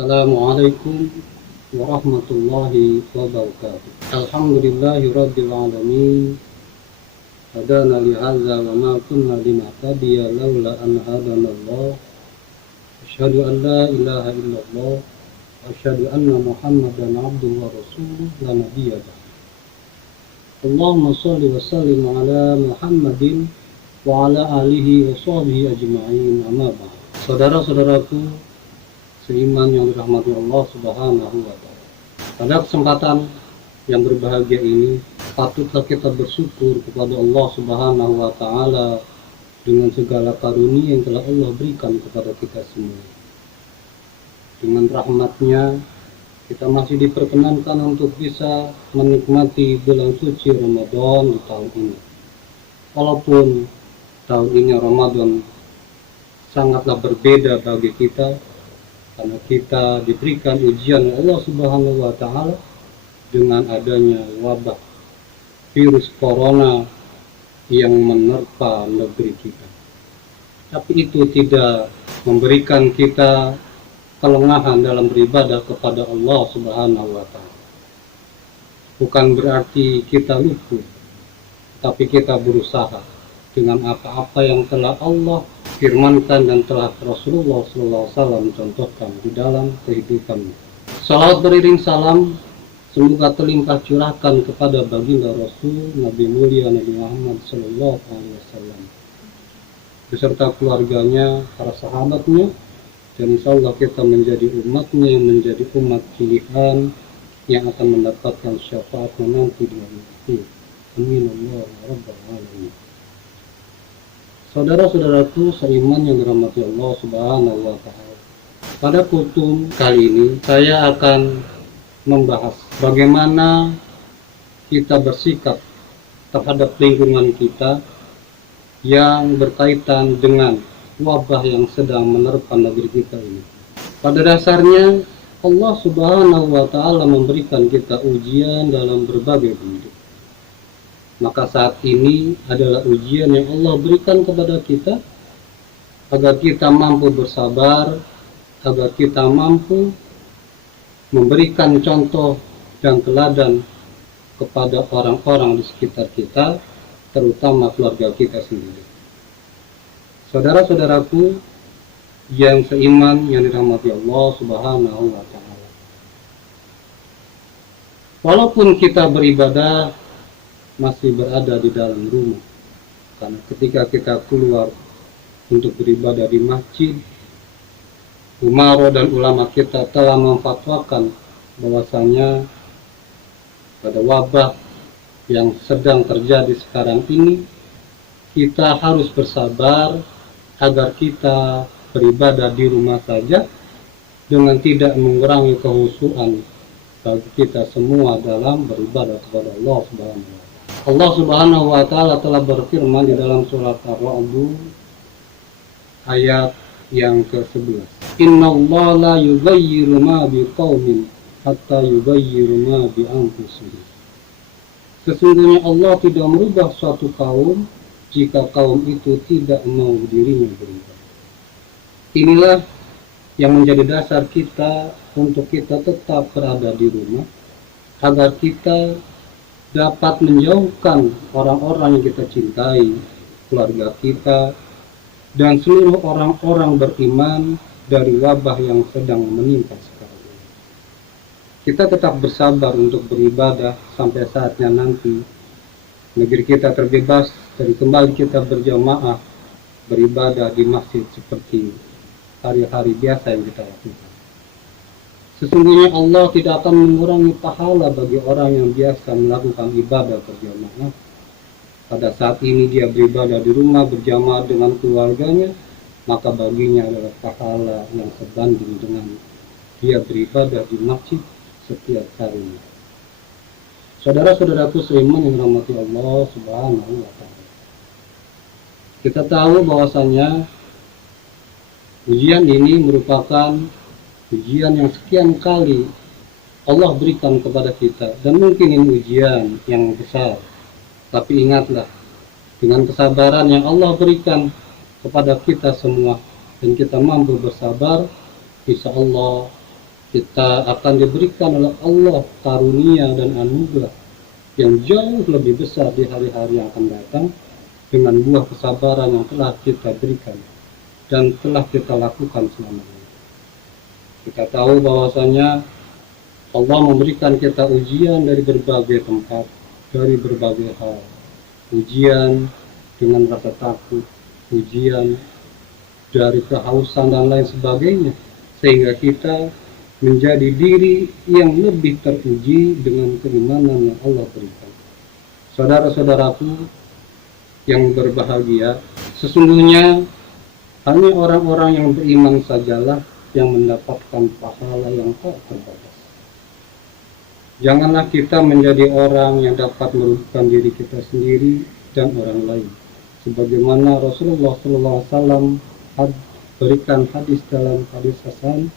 Assalamualaikum warahmatullahi wabarakatuh. Alhamdulillahi rabbil alamin. Hadana li hadza wa ma kunna linahtadiya laula an hadanallah. Asyhadu an la ilaha illallah wa asyhadu anna Muhammadan abduhu wa rasuluhu la nabiyya ba'd. Allahumma shalli wa sallim ala Muhammadin wa ala alihi wa sahbihi ajma'in, amma ba'd. Saudara-saudaraku seiman yang dirahmati Allah Subhanahu wa Ta'ala, pada kesempatan yang berbahagia ini patutlah kita bersyukur kepada Allah Subhanahu wa Ta'ala dengan segala karunia yang telah Allah berikan kepada kita semua. Dengan rahmatnya kita masih diperkenankan untuk bisa menikmati bulan suci Ramadan di tahun ini. Walaupun tahun ini Ramadan sangatlah berbeda bagi kita, karena kita diberikan ujian Allah Subhanahu wa Ta'ala dengan adanya wabah virus corona yang menerpa negeri kita. Tapi itu tidak memberikan kita kelengahan dalam beribadah kepada Allah Subhanahu wa Ta'ala. Bukan berarti kita luput, tapi kita berusaha dengan apa-apa yang telah Allah firmankan dan telah Rasulullah SAW contohkan di dalam kehidupannya. Salawat beriring salam semoga terlimpah curahkan kepada baginda Rasul Nabi mulia Nabi Muhammad SAW beserta keluarganya, para sahabatnya, dan insya Allah kita menjadi umatnya yang menjadi umat pilihan yang akan mendapatkan syafaatnya nanti di hari itu. Amin Allah rabbal alamin. Saudara-saudaraku seiman yang dirahmati Allah Subhanahu wa Ta'ala, pada kultum kali ini saya akan membahas bagaimana kita bersikap terhadap lingkungan kita yang berkaitan dengan wabah yang sedang menerpa negeri kita ini. Pada dasarnya Allah Subhanahu wa Ta'ala memberikan kita ujian dalam berbagai bentuk. Maka saat ini adalah ujian yang Allah berikan kepada kita agar kita mampu bersabar, agar kita mampu memberikan contoh dan teladan kepada orang-orang di sekitar kita, terutama keluarga kita sendiri. Saudara-saudaraku yang seiman yang dirahmati Allah Subhanahu wa Ta'ala, walaupun kita beribadah masih berada di dalam rumah, karena ketika kita keluar untuk beribadah di masjid, umaro dan ulama kita telah memfatwakan bahwasanya pada wabah yang sedang terjadi sekarang ini kita harus bersabar agar kita beribadah di rumah saja dengan tidak mengurangi kekhusyuan bagi kita semua dalam beribadah kepada Allah Subhanahu wa Ta'ala. Allah Subhanahu wa Ta'ala telah berfirman di dalam surat Ar-Ra'd ayat yang ke-11. Innallaha la yughayyiru ma biqaumin hatta yughayyiru ma bi anfusihim. Sesungguhnya Allah tidak merubah suatu kaum jika kaum itu tidak mau dirinya berubah. Inilah yang menjadi dasar kita untuk kita tetap berada di rumah, agar kita dapat menjauhkan orang-orang yang kita cintai, keluarga kita, dan seluruh orang-orang beriman dari wabah yang sedang menimpa sekarang ini. Kita tetap bersabar untuk beribadah sampai saatnya nanti negeri kita terbebas dari kembali kita berjamaah beribadah di masjid seperti hari-hari biasa yang kita lakukan. Sesungguhnya Allah tidak akan mengurangi pahala bagi orang yang biasa melakukan ibadah berjamaah. Pada saat ini dia beribadah di rumah berjamaah dengan keluarganya, maka baginya adalah pahala yang sebanding dengan dia beribadah di masjid setiap harinya. Saudara-saudaraku seiman yang dirahmati Allah Subhanahu wa Ta'ala, kita tahu bahwasanya ujian ini merupakan ujian yang sekian kali Allah berikan kepada kita, dan mungkin ini ujian yang besar. Tapi ingatlah, dengan kesabaran yang Allah berikan kepada kita semua dan kita mampu bersabar, insya Allah kita akan diberikan oleh Allah karunia dan anugerah yang jauh lebih besar di hari-hari yang akan datang dengan buah kesabaran yang telah kita berikan dan telah kita lakukan selama ini. Kita tahu bahwasanya Allah memberikan kita ujian dari berbagai tempat, dari berbagai hal. Ujian dengan rasa takut, ujian dari kehausan dan lain sebagainya, sehingga kita menjadi diri yang lebih teruji dengan keimanan yang Allah berikan. Saudara-saudaraku yang berbahagia, sesungguhnya hanya orang-orang yang beriman sajalah yang mendapatkan pahala yang tak terbatas. Janganlah kita menjadi orang yang dapat merugikan diri kita sendiri dan orang lain. Sebagaimana Rasulullah SAW berikan hadis dalam hadis hasan,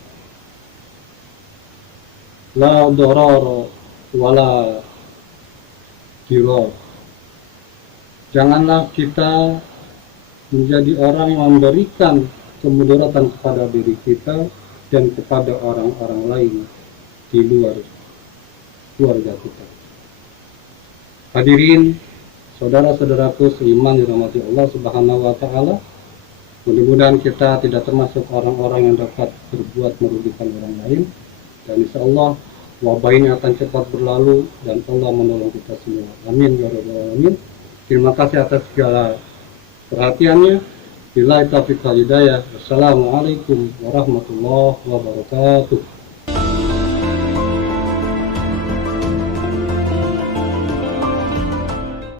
la doror wala dirar. Janganlah kita menjadi orang yang memberikan kemudaratan kepada diri kita dan kepada orang-orang lain di luar keluarga kita. Hadirin, saudara-saudaraku seiman dirahmati Allah Subhanahu wa taala, mudah-mudahan kita tidak termasuk orang-orang yang dapat berbuat merugikan orang lain, dan insya Allah wabah ini akan cepat berlalu dan Allah menolong kita semua. Amin ya rabbal alamin. Terima kasih atas segala perhatiannya. Billahi taufiq wal hidayah. Wassalamualaikum warahmatullahi wabarakatuh.